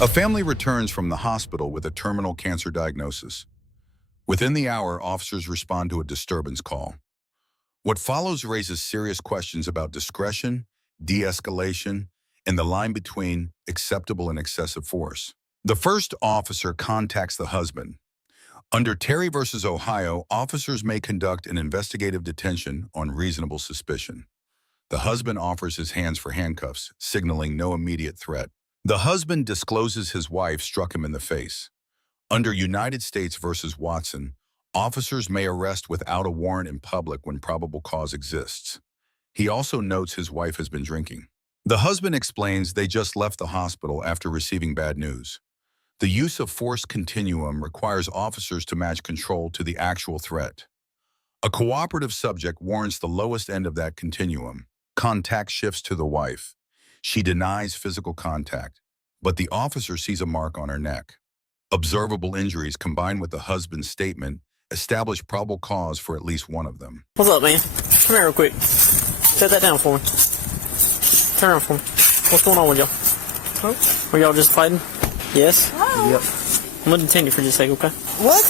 A family returns from the hospital with a terminal cancer diagnosis. Within the hour, officers respond to a disturbance call. What follows raises serious questions about discretion, de-escalation, and the line between acceptable and excessive force. The first officer contacts the husband. Under Terry v. Ohio, officers may conduct an investigative detention on reasonable suspicion. The husband offers his hands for handcuffs, signaling no immediate threat. The husband discloses his wife struck him in the face. Under United States v. Watson, officers may arrest without a warrant in public when probable cause exists. He also notes his wife has been drinking. The husband explains they just left the hospital after receiving bad news. The use of force continuum requires officers to match control to the actual threat. A cooperative subject warrants the lowest end of that continuum. Contact shifts to the wife. She denies physical contact, but the officer sees a mark on her neck. Observable injuries combined with the husband's statement establish probable cause for at least one of them. What's up, man? Come here real quick. Set that down for me. Turn around for me. What's going on with y'all? Huh? Were y'all just fighting? Yes? Oh. Yep. I'm going to detain you for just a second, okay? What?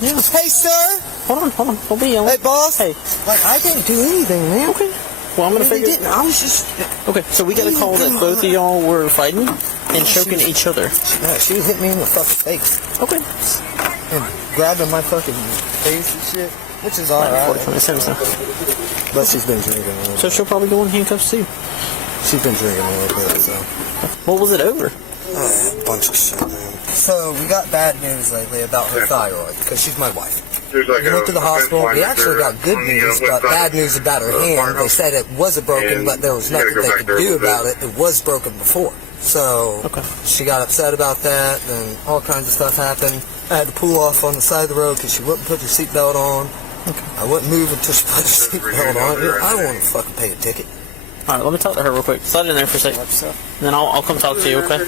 Yeah. Hey, sir. Hold on. Don't be yelling. Hey, boss. Hey. Like, I didn't do anything, man. Okay. Well, I'm going to figure... didn't. I was just... Okay, so we got a call that both of y'all were fighting and choking each other. Yeah, she hit me in the fucking face. Okay. And grabbing my fucking face and shit, which is alright. But she's been drinking a little bit. So she'll probably go in handcuffs too. She's been drinking a little bit, so... What was it over? A bunch of shit, man. So, we got bad news lately about her thyroid, because she's my wife. We went to the hospital. We actually got good news, but bad news about her hand. They said it wasn't broken, but there was nothing they could do about it. It was broken before. So, she got upset about that, and all kinds of stuff happened. I had to pull off on the side of the road because she wouldn't put her seatbelt on. I wouldn't move until she put her seatbelt on. I don't want to fucking pay a ticket. Alright, let me talk to her real quick. Slide in there for a second. And then I'll come talk to you, okay?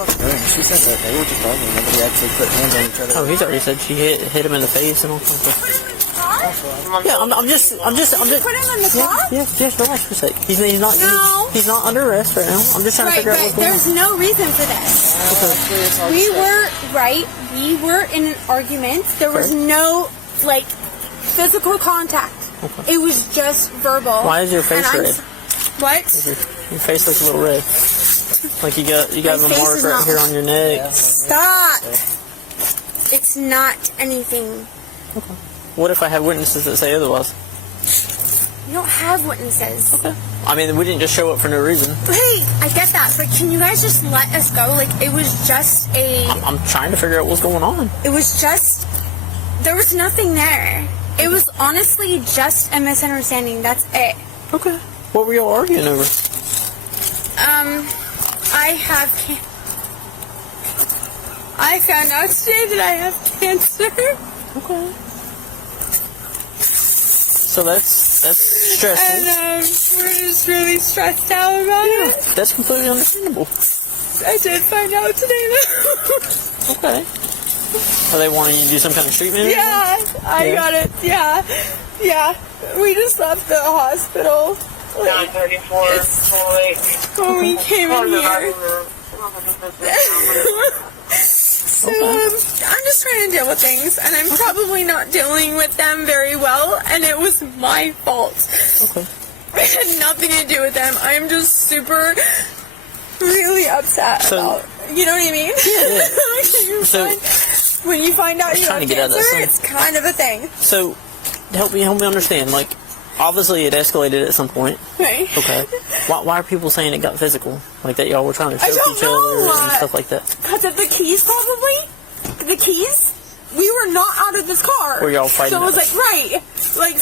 She said that they were just arguing. Nobody actually put hands on each other. Oh, he's already said she hit him in the face and all kinds of stuff. Yeah, I'm just. Put him in the car? Yeah, relax for a sec. He's not under arrest right now. I'm just trying to figure out what's going on. There's no reason for this. Okay. We were in an argument. There was no, physical contact. Okay. It was just verbal. Why is your face red? What? Your face looks a little red. Like you got a mark right here on your neck. Yeah. Stop! It's not anything. Okay. What if I have witnesses that say otherwise? You don't have witnesses. Okay. I mean, we didn't just show up for no reason. Hey, I get that, but can you guys just let us go? It was just a... I'm trying to figure out what's going on. It was just... There was nothing there. It was honestly just a misunderstanding. That's it. Okay. What were y'all arguing over? I found out today that I have cancer. Okay. So that's stressful. And we're just really stressed out about it. That's completely understandable. I did find out today though. Okay. Are they wanting you to do some kind of treatment? Yeah, I got it. Yeah. We just left the hospital. 9:34. When we came in here. So, I'm just trying to deal with things, and I'm probably not dealing with them very well, and it was my fault. Okay. It had nothing to do with them. I'm just really upset about, you know what I mean? Yeah. When you find out you have cancer, it's kind of a thing. So, help me understand, obviously it escalated at some point. Right. Okay. Why are people saying it got physical? Like that y'all were trying to choke each other and stuff like that? Because of the keys, probably. The keys? We were not out of this car. Were y'all fighting? So it was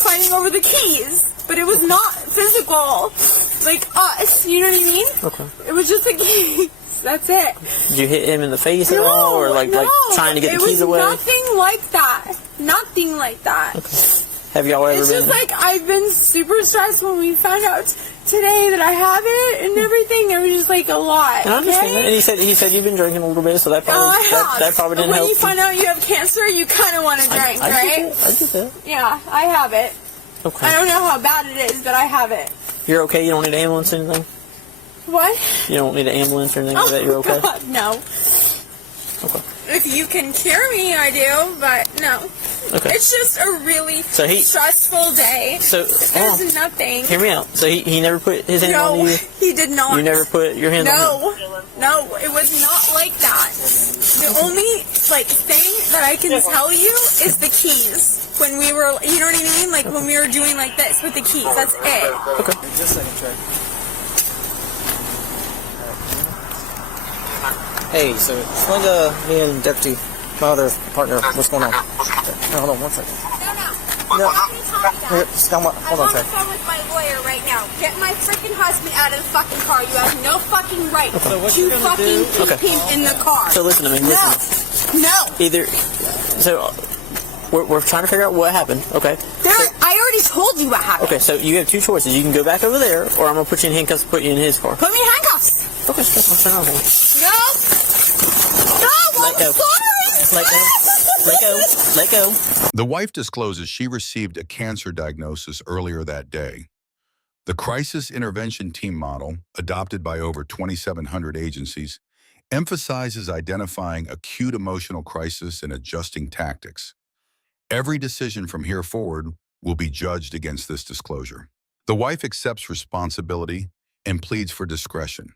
fighting over the keys. But it was not physical. Like us, you know what I mean? Okay. It was just the keys. That's it. Did you hit him in the face at all? Or trying to get the keys away? Nothing like that. Nothing like that. Okay. Have y'all ever been... It's just I've been super stressed when we found out today that I have it and everything. It was just a lot. I understand that. And he said you've been drinking a little bit, so that probably, that probably didn't help. When you find out you have cancer, you kind of want to drink, right? I get that. Yeah, I have it. Okay. I don't know how bad it is, but I have it. You're okay? You don't need an ambulance or anything? What? You don't need an ambulance or anything like that? You're okay? God, no. Okay. If you can cure me, I do, but no. Okay. It's just a really stressful day. So, there's nothing. Hear me out. So he never put his hand on you? No, he did not. You never put your hand on him? No, it was not like that. The only, thing that I can tell you is the keys. When we were, you know what I mean? Like, when we were doing like this with the keys. That's it. Okay. Just a second, Trey. Hey, so explain to me and Deputy, my other partner, what's going on. Hey, hold on 1 second. No. Hold on, Trey. I'm on the phone with my lawyer right now. Get my freaking husband out of the fucking car. You have no fucking right to fucking keep him in the car. So listen to me. No. So we're trying to figure out what happened. Okay. I already told you what happened. Okay, so you have two choices. You can go back over there, or I'm gonna put you in handcuffs and put you in his car. Put me in handcuffs. Okay, that's what I'm saying. No. Let go. Sorry. Let go. The wife discloses she received a cancer diagnosis earlier that day. The crisis intervention team model, adopted by over 2,700 agencies, emphasizes identifying acute emotional crisis and adjusting tactics. Every decision from here forward will be judged against this disclosure. The wife accepts responsibility and pleads for discretion.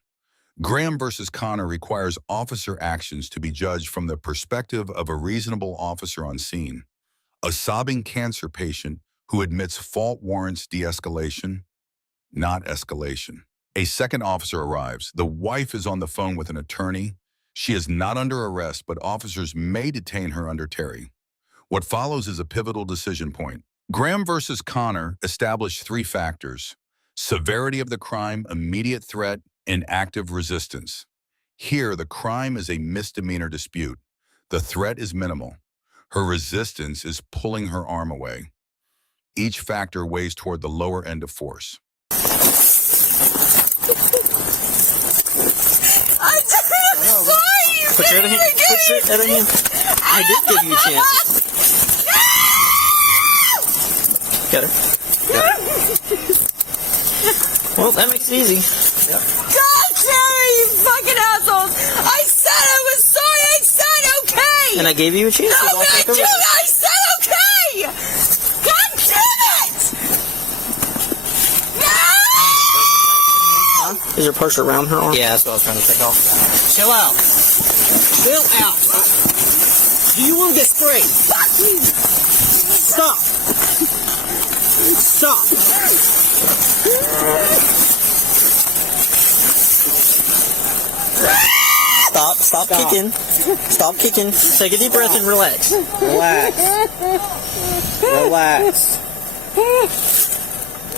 Graham versus Connor requires officer actions to be judged from the perspective of a reasonable officer on scene. A sobbing cancer patient who admits fault warrants de-escalation, not escalation. A second officer arrives. The wife is on the phone with an attorney. She is not under arrest, but officers may detain her under Terry. What follows is a pivotal decision point. Graham versus Connor established 3 factors: severity of the crime, immediate threat, and active resistance. Here, the crime is a misdemeanor dispute. The threat is minimal. Her resistance is pulling her arm away. Each factor weighs toward the lower end of force. I'm sorry. Put your other hand. I did give you a chance. Got her. Well, that makes it easy. God, Terry, you fucking assholes! I said I was sorry. I said okay. And I gave you a chance. No, but I said okay. God damn it! No! Is your purse around her arm? Yeah, that's what I was trying to take off. Chill out. Chill out. Do you want to get sprayed? Fuck you! Stop. Stop. Stop kicking. Stop kicking. Take a deep breath and relax. Relax.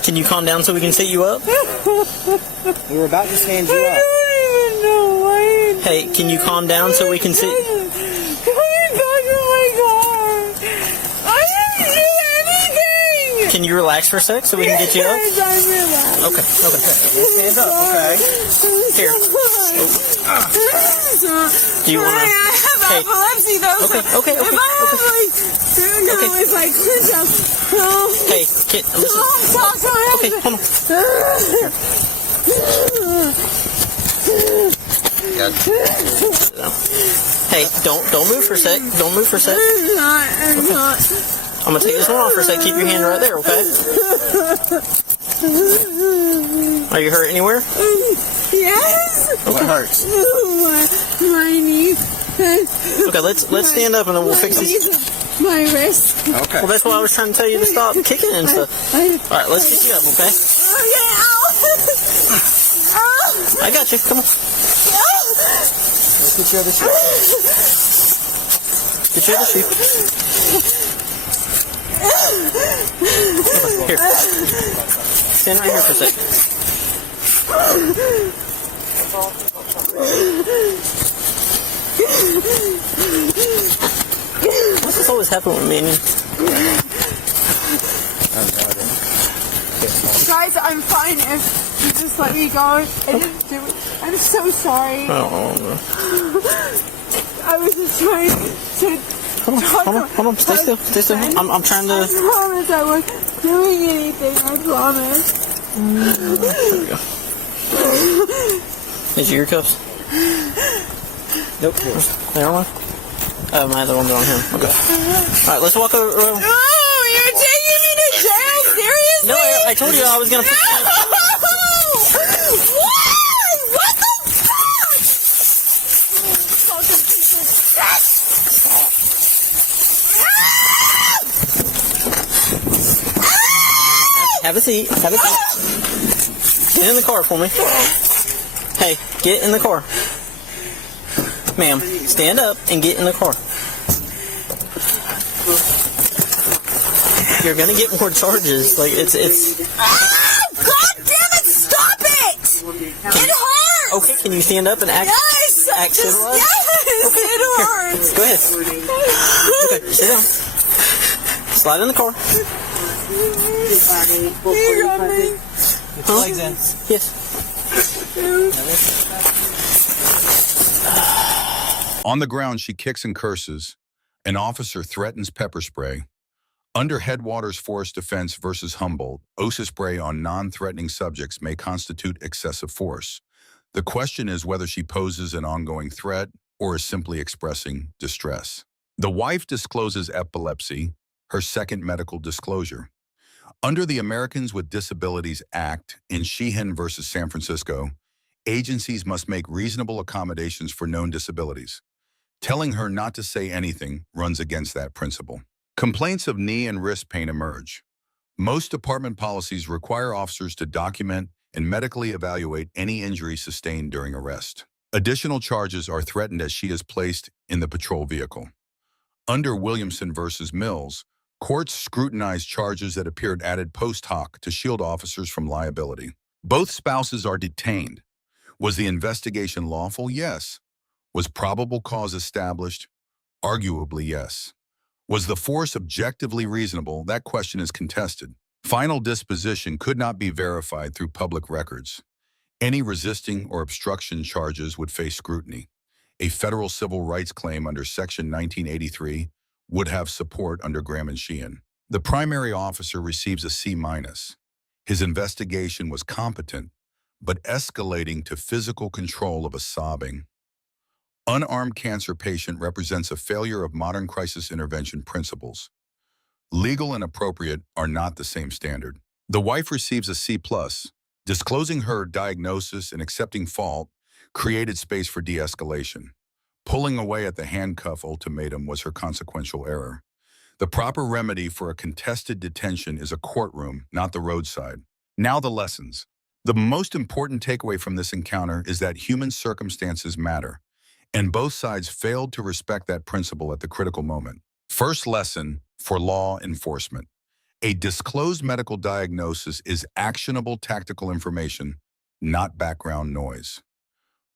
Can you calm down so we can sit you up? We were about to stand you up. I don't even know why. Hey, can you calm down so we can sit? Come back to my car. I didn't do anything. Can you relax for a sec so we can get you up? Yes, I'm relaxed. Okay. Stand up, okay? Here. Do you want to? I have epilepsy though. Okay. If I have if I clench up. Hey, listen. Okay, hold on. Hey, don't move for a sec. Don't move for a sec. I'm not. I'm gonna take this one off for a sec. Keep your hand right there, okay? Are you hurt anywhere? Yes. What hurts? My knee. Okay, let's stand up and then we'll fix these. My wrist. Okay. Well, that's why I was trying to tell you to stop kicking and stuff. All right, let's get you up, okay? I got you. Come on. Let's get your other shoe. Get your other shoe. Here. Stand right here for a sec. What's this always happen with me and you? Guys, I'm fine if you just let me go. I didn't do it. I'm so sorry. Oh, no. I was just trying to Hold on. Stay still. I'm trying to... I promise I wasn't doing anything. I promise. There we go. Is your cuffs? Nope. They are one? Oh, my other one's on him. Okay. Alright, let's walk over. Oh, you're taking me to jail? Seriously? No, I told you I was gonna put What? What the fuck? Fucking piece of shit. Have a seat. Have a seat. Get in the car for me. Hey, get in the car. Ma'am, stand up and get in the car. You're gonna get more charges. Like, it's... God damn it, stop it! It hurts! Okay, can you stand up and act... Yes! Act civilized? Yes! Okay, It hurts! Go ahead. Okay, sit down. Slide in the car. You got me. Huh? Legs in. Yes. On the ground, she kicks and curses. An officer threatens pepper spray. Under Headwaters Forest Defense versus Humboldt, OSA spray on non-threatening subjects may constitute excessive force. The question is whether she poses an ongoing threat or is simply expressing distress. The wife discloses epilepsy, her second medical disclosure. Under the Americans with Disabilities Act in Sheehan versus San Francisco, agencies must make reasonable accommodations for known disabilities. Telling her not to say anything runs against that principle. Complaints of knee and wrist pain emerge. Most department policies require officers to document and medically evaluate any injury sustained during arrest. Additional charges are threatened as she is placed in the patrol vehicle. Under Williamson versus Mills, courts scrutinized charges that appeared added post hoc to shield officers from liability. Both spouses are detained. Was the investigation lawful? Yes. Was probable cause established? Arguably, yes. Was the force objectively reasonable? That question is contested. Final disposition could not be verified through public records. Any resisting or obstruction charges would face scrutiny. A federal civil rights claim under Section 1983 would have support under Graham and Sheehan. The primary officer receives a C-. His investigation was competent, but escalating to physical control of a sobbing. Unarmed cancer patient represents a failure of modern crisis intervention principles. Legal and appropriate are not the same standard. The wife receives a C+. Disclosing her diagnosis and accepting fault created space for de-escalation. Pulling away at the handcuff ultimatum was her consequential error. The proper remedy for a contested detention is a courtroom, not the roadside. Now the lessons. The most important takeaway from this encounter is that human circumstances matter, and both sides failed to respect that principle at the critical moment. First lesson for law enforcement. A disclosed medical diagnosis is actionable tactical information, not background noise.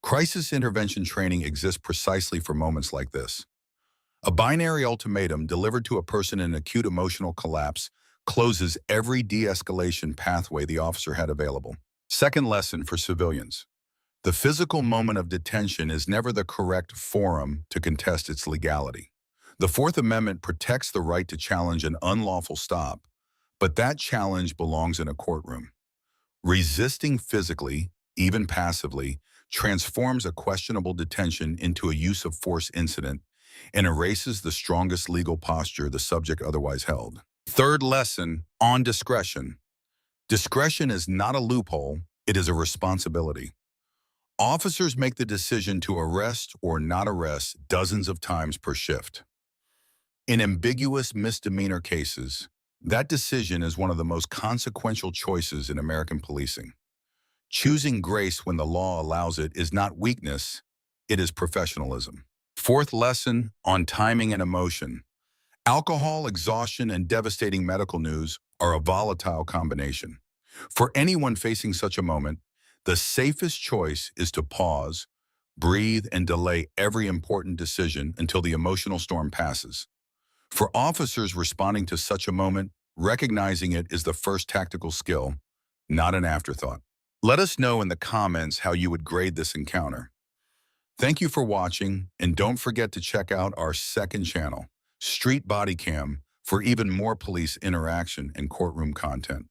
Crisis intervention training exists precisely for moments like this. A binary ultimatum delivered to a person in acute emotional collapse closes every de-escalation pathway the officer had available. Second lesson for civilians. The physical moment of detention is never the correct forum to contest its legality. The Fourth Amendment protects the right to challenge an unlawful stop, but that challenge belongs in a courtroom. Resisting physically, even passively, transforms a questionable detention into a use of force incident and erases the strongest legal posture the subject otherwise held. Third lesson on discretion. Discretion is not a loophole, it is a responsibility. Officers make the decision to arrest or not arrest dozens of times per shift. In ambiguous misdemeanor cases, that decision is one of the most consequential choices in American policing. Choosing grace when the law allows it is not weakness, it is professionalism. Fourth lesson on timing and emotion. Alcohol, exhaustion, and devastating medical news are a volatile combination. For anyone facing such a moment, the safest choice is to pause, breathe, and delay every important decision until the emotional storm passes. For officers responding to such a moment, recognizing it is the first tactical skill, not an afterthought. Let us know in the comments how you would grade this encounter. Thank you for watching, and don't forget to check out our second channel, Street Bodycam, for even more police interaction and courtroom content.